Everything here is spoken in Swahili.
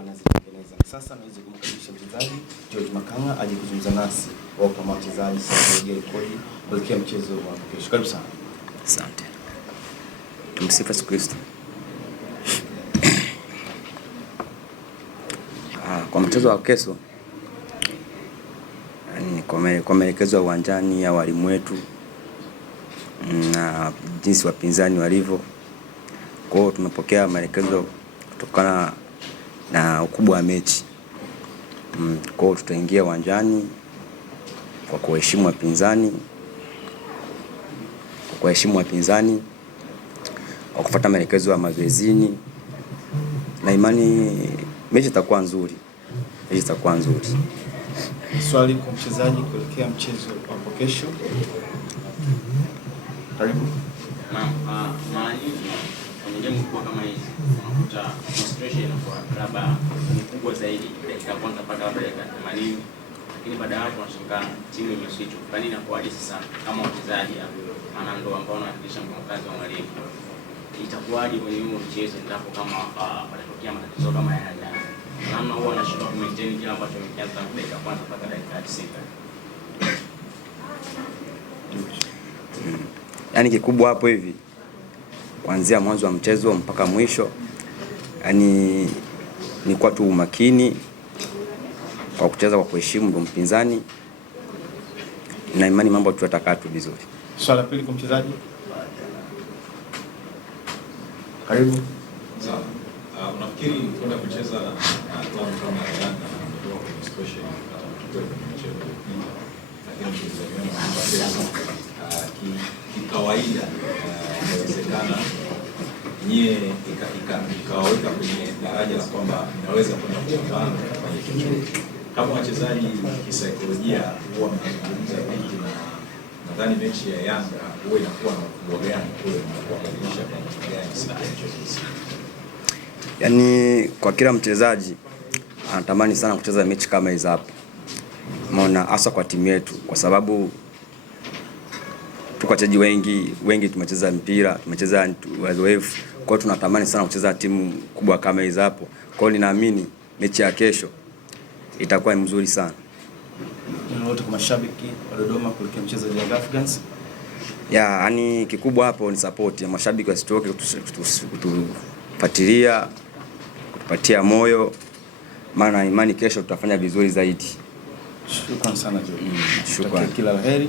wanazitengeneza. Sasa naweza kumkaribisha mchezaji George Makanga aje kuzungumza nasi kama mchezaji sasa ikoje kuelekea mchezo wa kesho. Karibu sana. Asante. Tumsifu Yesu Kristo. Kwa mchezo wa kesho kwa maelekezo ya uwanjani ya walimu wetu na jinsi wapinzani walivyo, kwa hiyo tumepokea maelekezo kutokana na ukubwa wa mechi. Kwa hiyo tutaingia uwanjani kwa kuheshimu wapinzani, kwa kufuata maelekezo ya mazoezini, na imani mechi itakuwa nzuri. Swali kwa mchezaji kuelekea mchezo wa kesho. Karibu. Mara nyingi kwenye game kubwa kama hizi unakuta frustration kwa labda ni kubwa zaidi dakika kwanza mpaka dakika 80, lakini baada ya hapo unashangaa timu imeswitch. Kwa nini inakuwaje sasa kama wachezaji maana ndio ambao wanahakikisha mkazi wa mwalimu itakuwaje kwenye huo mchezo ndipo kama patatokea matatizo kama haya namna huwa anashindwa ku maintain kile ambacho amekianza dakika kwanza mpaka dakika 90? Yaani kikubwa hapo hivi kuanzia mwanzo wa mchezo mpaka mwisho, yani ni kwa tu umakini kwa kucheza kwa kuheshimu ndio mpinzani, na imani mambo tutakaa tu vizuri. Swala pili kwa mchezaji. Karibu. Sawa. Unafikiri kwenda kucheza na klabu kama Yanga ndio kwa situation hata mtoto mchezo lakini mchezo kikawaida inawezekana nyie ikawaweka kwenye daraja la kwamba inaweza kwenda kupambana kwenye chochote. Kama wachezaji kisaikolojia huwa mnazungumza mengi, na nadhani mechi ya Yanga huwa inakuwa na ukubwa gani kule mnapobadilisha kwa mtu gani siku ya mchezo? Yaani kwa kila mchezaji anatamani sana kucheza mechi kama hizo hapo. Maana hasa kwa timu yetu, kwa sababu tuko wachezaji wengi tumecheza mpira, tumecheza wazoefu. Kwa hiyo tunatamani sana kucheza timu kubwa kama hizo hapo. Kwa hiyo ninaamini mechi ya kesho itakuwa mzuri sana. Wote kwa mashabiki wa Dodoma kuelekea mchezo wa Young Africans. Yaani kikubwa hapo ni support ya mashabiki, wasitoke kutufuatilia, kutupatia moyo, maana imani kesho tutafanya vizuri zaidi. Shukrani sana George. Shukrani. Kila laheri.